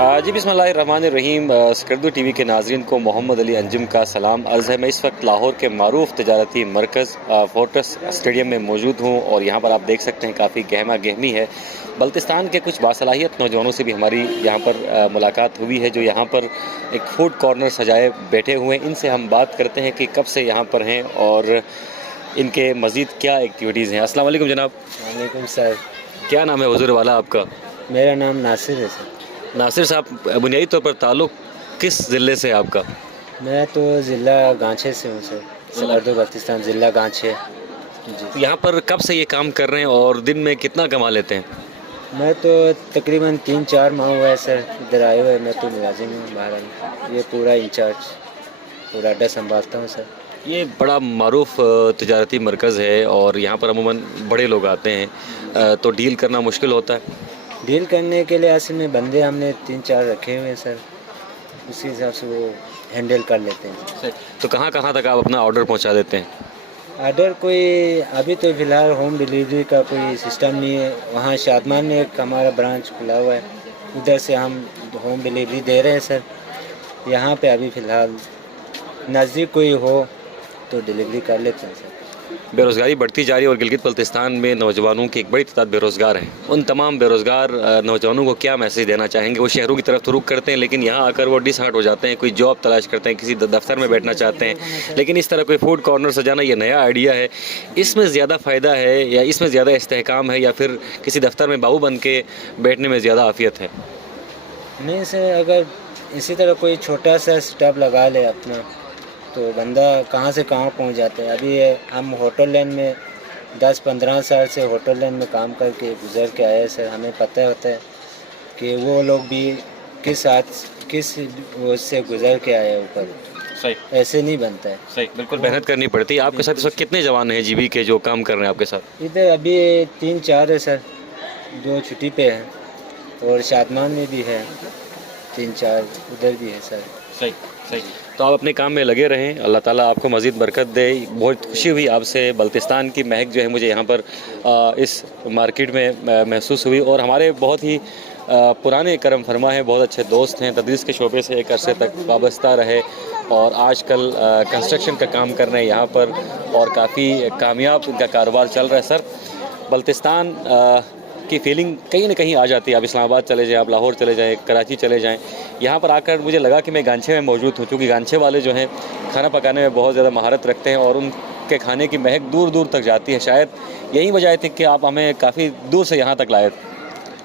जी बिस्मिल्लाहिर्रहमानिर्रहीम। स्कर्दू टीवी के नाज़रीन को मोहम्मद अली अंजुम का सलाम अर्ज़ है। मैं इस वक्त लाहौर के मारूफ तजारती मरकज़ फोर्ट्रेस स्टेडियम में मौजूद हूँ और यहाँ पर आप देख सकते हैं काफ़ी गहमा गहमी है। बल्तिस्तान के कुछ बासलाहियत नौजवानों से भी हमारी यहाँ पर मुलाकात हुई है, जो यहाँ पर एक फ़ूड कॉर्नर सजाए बैठे हुए हैं। इनसे हम बात करते हैं कि कब से यहाँ पर हैं और इनके मज़ीद क्या एक्टिविटीज़ हैं। अस्सलाम वालेकुम जनाब। वालेकुम सर। क्या नाम है हुज़ूर वाला आपका? मेरा नाम नासिर है सर। नासिर साहब, बुनियादी तौर पर ताल्लुक़ किस ज़िले से है आपका? मैं तो ज़िला गांछे से हूँ सर, स्कर्दू बल्तिस्तान ज़िला गांछे। जी। यहाँ पर कब से ये काम कर रहे हैं और दिन में कितना कमा लेते हैं? मैं तो तकरीबन 3-4 माह हुआ है सर इधर आए हुए। मैं तो मुलाजिम हूँ बहरहाल, ये पूरा इंचार्ज पूरा अड्डा संभालता हूँ सर। ये बड़ा मारूफ तजारती मरकज़ है और यहाँ पर अमूमन बड़े लोग आते हैं, तो डील करना मुश्किल होता है। डील करने के लिए असल में बंदे हमने 3-4 रखे हुए हैं सर, उसी हिसाब से वो हैंडल कर लेते हैं। तो कहाँ कहाँ तक आप अपना ऑर्डर पहुँचा देते हैं? ऑर्डर कोई अभी तो फ़िलहाल होम डिलीवरी का कोई सिस्टम नहीं है। वहाँ शादमान में एक हमारा ब्रांच खुला हुआ है, उधर से हम होम डिलीवरी दे रहे हैं सर। यहाँ पे अभी फ़िलहाल नज़दीक कोई हो तो डिलीवरी कर लेते हैं सर। बेरोज़गारी बढ़ती जा रही है और गिलगित बल्तिस्तान में नौजवानों की एक बड़ी तादाद बेरोज़गार है। उन तमाम बेरोज़गार नौजवानों को क्या मैसेज देना चाहेंगे? वो शहरों की तरफ तो रुख करते हैं, लेकिन यहाँ आकर वो डिसहार्ट हो जाते हैं। कोई जॉब तलाश करते हैं, किसी दफ्तर में बैठना चाहते हैं, लेकिन इस तरह कोई फूड कॉर्नर सजाना ये नया आइडिया है। इसमें ज़्यादा फ़ायदा है या इसमें ज़्यादा इस्तेहकाम है या फिर किसी दफ्तर में बाबू बन के बैठने में ज़्यादा आफ़ियत है? नहीं सर, अगर इसी तरह कोई छोटा सा स्टेप लगा ले अपना तो बंदा कहाँ से कहाँ पहुँच जाता है। अभी हम होटल लाइन में 10-15 साल से होटल लाइन में काम करके गुजर के आए हैं सर। हमें पता होता है कि वो लोग भी किस वो से गुजर के आए हैं ऊपर। सही, ऐसे नहीं बनता है। सही, बिल्कुल मेहनत करनी पड़ती है। आपके साथ इस वक्त कितने जवान हैं जीबी के जो काम कर रहे हैं आपके साथ? इधर अभी 3-4 है सर, 2 छुट्टी पे हैं और शादमान में भी है 3-4, उधर भी है सर। सही, सही। तो आप अपने काम में लगे रहें, अल्लाह ताला आपको मज़ीद बरकत दे। बहुत खुशी हुई आपसे, बल्तिस्तान की महक जो है मुझे यहाँ पर इस मार्केट में महसूस हुई और हमारे बहुत ही पुराने करम फरमा हैं, बहुत अच्छे दोस्त हैं, तदरीस के शोबे से एक अरसे तक वाबस्ता रहे और आजकल कंस्ट्रक्शन का काम कर रहे हैं यहाँ पर और काफ़ी कामयाब इनका कारोबार चल रहा है सर। बल्तिस्तान की फीलिंग कहीं ना कहीं आ जाती है। आप इस्लामाबाद चले जाएँ, आप लाहौर चले जाएँ, कराची चले जाएँ, यहाँ पर आकर मुझे लगा कि मैं गांछे में मौजूद हूँ, क्योंकि गांछे वाले जो हैं खाना पकाने में बहुत ज़्यादा महारत रखते हैं और उनके खाने की महक दूर दूर तक जाती है। शायद यही वजह थी कि आप हमें काफ़ी दूर से यहाँ तक लाए।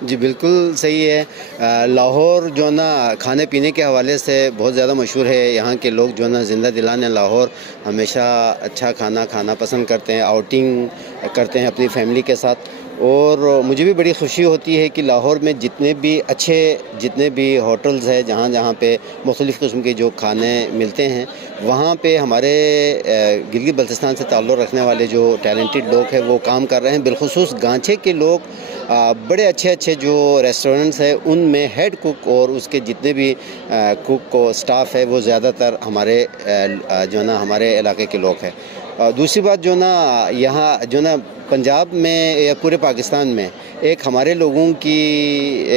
जी बिल्कुल सही है। लाहौर जो ना खाने पीने के हवाले से बहुत ज़्यादा मशहूर है। यहाँ के लोग जो ना ज़िंदा दिलान है, लाहौर हमेशा अच्छा खाना खाना पसंद करते हैं, आउटिंग करते हैं अपनी फैमिली के साथ। और मुझे भी बड़ी खुशी होती है कि लाहौर में जितने भी होटल्स हैं जहाँ जहाँ पे मुख्तलिफ़ किस्म के जो खाने मिलते हैं, वहाँ पे हमारे गिलगित बल्तिस्तान से ताल्लुक़ रखने वाले जो टैलेंटेड लोग हैं वो काम कर रहे हैं। बिलखुसूस गांछे के लोग बड़े अच्छे जो रेस्टोरेंट्स हैं उनमें हेड कुक और उसके जितने भी कुक को स्टाफ है वो ज़्यादातर हमारे जो ना हमारे इलाके के लोग हैं। दूसरी बात जो ना यहाँ जो ना पंजाब में या पूरे पाकिस्तान में एक हमारे लोगों की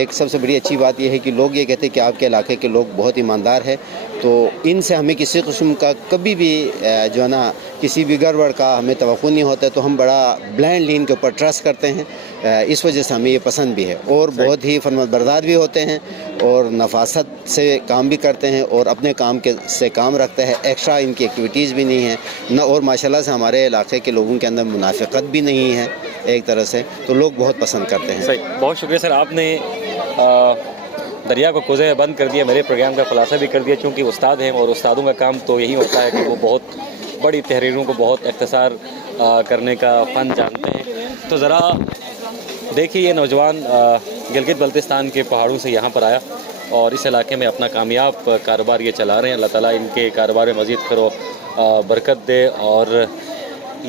एक सबसे बड़ी अच्छी बात यह है कि लोग ये कहते हैं कि आपके इलाके के लोग बहुत ईमानदार हैं, तो इनसे हमें किसी किस्म का कभी भी जो है ना किसी भी गड़बड़ का हमें तवक्कुन नहीं होता है। तो हम बड़ा ब्लाइंडली इनके ऊपर ट्रस्ट करते हैं, इस वजह से हमें ये पसंद भी है और बहुत ही फरमाबरदार भी होते हैं और नफासत से काम भी करते हैं और अपने काम के से काम रखते हैं। एक्स्ट्रा इनकी एक्टिविटीज़ भी नहीं है न, और माशाल्लाह से हमारे इलाके के लोगों के अंदर मुनाफिकत भी नहीं है एक तरह से, तो लोग बहुत पसंद करते हैं। सही, बहुत शुक्रिया सर। आपने दरिया को कोज़े में बंद कर दिया, मेरे प्रोग्राम का खुलासा भी कर दिया, चूँकि उस्ताद हैं और उस्तादों का काम तो यही होता है कि वो बहुत बड़ी तहरीरों को बहुत इख्तिसार करने का फ़न जानते हैं। तो ज़रा देखिए, ये नौजवान गिलगित बल्तिस्तान के पहाड़ों से यहाँ पर आया और इस इलाके में अपना कामयाब कारोबार ये चला रहे हैं। अल्लाह ताला इनके कारोबार में मज़ीद खैर बरकत दे। और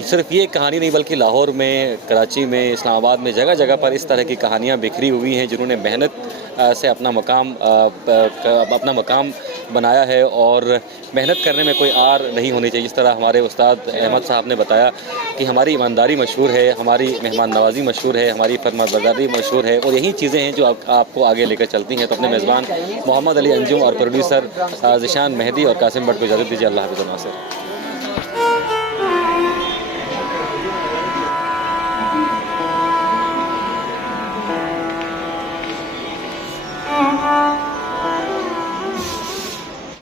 सिर्फ ये कहानी नहीं बल्कि लाहौर में, कराची में, इस्लामाबाद में जगह जगह पर इस तरह की कहानियाँ बिखरी हुई हैं जिन्होंने मेहनत से अपना मकाम बनाया है और मेहनत करने में कोई आर नहीं होनी चाहिए। जिस तरह हमारे उस्ताद अहमद साहब ने बताया कि हमारी ईमानदारी मशहूर है, हमारी मेहमान नवाजी मशहूर है, हमारी फरमाबरदारी मशहूर है और यही चीज़ें हैं जो आपको आगे लेकर चलती हैं। तो अपने मेज़बान मोहम्मद अली अंजुम और प्रोड्यूसर ज़िशान मेहदी और कासिम भट्ट को इजाज़त दीजिए। अल्लाह हाफ़िज़ नासिर।